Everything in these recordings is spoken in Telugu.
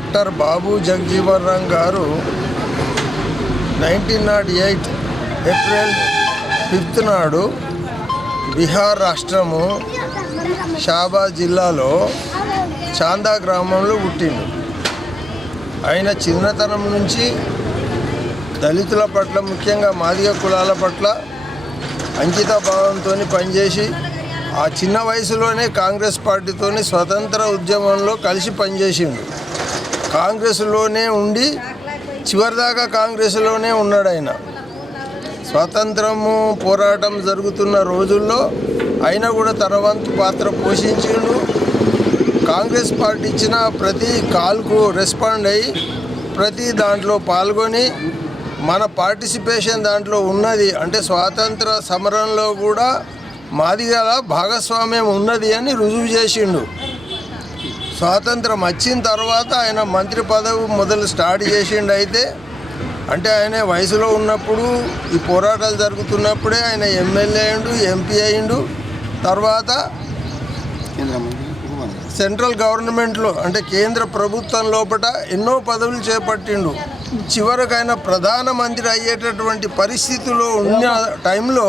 డాక్టర్ బాబు జగజీవన్ రామ్ గారు nineteen nought eight April fifth నాడు బీహార్ రాష్ట్రము షాబాద్ జిల్లాలో చాందా గ్రామంలో పుట్టిండు. ఆయన చిన్నతనం నుంచి దళితుల పట్ల ముఖ్యంగా మాదిగ కులాల పట్ల అంకిత భావంతో పనిచేసి ఆ చిన్న వయసులోనే కాంగ్రెస్ పార్టీతోని స్వతంత్ర ఉద్యమంలో కలిసి పనిచేసిండు. కాంగ్రెస్లోనే ఉండి చివరిదాకా కాంగ్రెస్లోనే ఉన్నాడు ఆయన స్వాతంత్రము పోరాటం జరుగుతున్న రోజుల్లో ఆయన కూడా తన వంతు పాత్ర పోషించిండు. కాంగ్రెస్ పార్టీ ఇచ్చిన ప్రతి కాల్కు రెస్పాండ్ అయ్యి ప్రతి దాంట్లో పాల్గొని మన పార్టిసిపేషన్ దాంట్లో ఉన్నది. అంటే స్వాతంత్ర సమరంలో కూడా మాదిగల భాగస్వామ్యం ఉన్నది అని రుజువు చేసిండు. స్వాతంత్రం వచ్చిన తర్వాత ఆయన మంత్రి పదవి మొదలు స్టార్ట్ చేసిండు అయితే అంటే ఆయన వయసులో ఉన్నప్పుడు ఈ పోరాటాలు జరుగుతున్నప్పుడే ఆయన ఎమ్మెల్యే అయిండు ఎంపీ అయిండు. తర్వాత సెంట్రల్ గవర్నమెంట్లో అంటే కేంద్ర ప్రభుత్వం లోపల ఎన్నో పదవులు చేపట్టిండు. చివరకు ఆయన ప్రధానమంత్రి అయ్యేటటువంటి పరిస్థితిలో ఉన్న టైంలో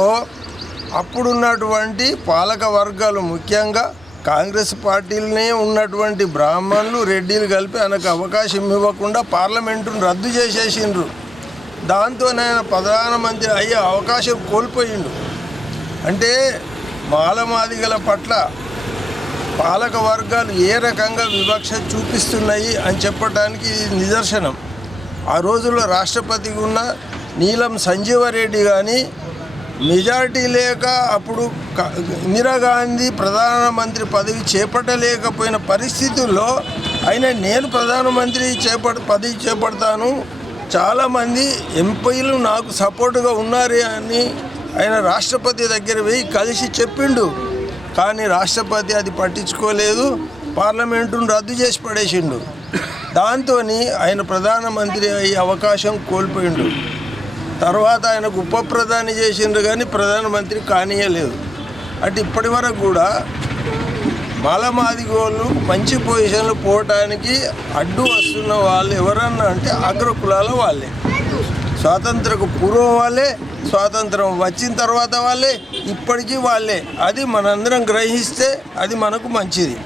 అప్పుడున్నటువంటి పాలక వర్గాలు ముఖ్యంగా కాంగ్రెస్ పార్టీలనే ఉన్నటువంటి బ్రాహ్మణులు రెడ్డిలు కలిపి ఆయనకు అవకాశం ఇవ్వకుండా పార్లమెంటును రద్దు చేసేసిండ్రు. దాంతో ఆయన ప్రధానమంత్రి అయ్యే అవకాశం కోల్పోయిండు. అంటే మాలమాదిగల పట్ల పాలక వర్గాలు ఏ రకంగా వివక్ష చూపిస్తున్నాయి అని చెప్పడానికి నిదర్శనం. ఆ రోజుల్లో రాష్ట్రపతిగా ఉన్న నీలం సంజీవరెడ్డి కానీ మెజారిటీ లేక అప్పుడు ఇందిరాగాంధీ ప్రధానమంత్రి పదవి చేపట్టలేకపోయిన పరిస్థితుల్లో ఆయన నేను ప్రధానమంత్రి చేపట్ పదవి చేపడతాను. చాలామంది ఎంపీలు నాకు సపోర్టుగా ఉన్నారే అని ఆయన రాష్ట్రపతి దగ్గర పోయి కలిసి చెప్పిండు. కానీ రాష్ట్రపతి అది పట్టించుకోలేదు. పార్లమెంటును రద్దు చేసి పడేసిండు. దాంతో ఆయన ప్రధానమంత్రి అయ్యే అవకాశం కోల్పోయిండు. తర్వాత ఆయనకు ఉప ప్రధాని చేసిండ్రు కానీ ప్రధానమంత్రి కానియలేదు అటు ఇప్పటి వరకు కూడా మాలమాదిగోళ్ళు మంచి పొజిషన్లు పోవటానికి అడ్డు వస్తున్న వాళ్ళు ఎవరన్నా అంటే అగ్రకులాల వాళ్ళే. స్వాతంత్రకు పూర్వం వాళ్ళే స్వాతంత్రం వచ్చిన తర్వాత వాళ్ళే ఇప్పటికీ వాళ్ళే. అది మనందరం గ్రహిస్తే అది మనకు మంచిది.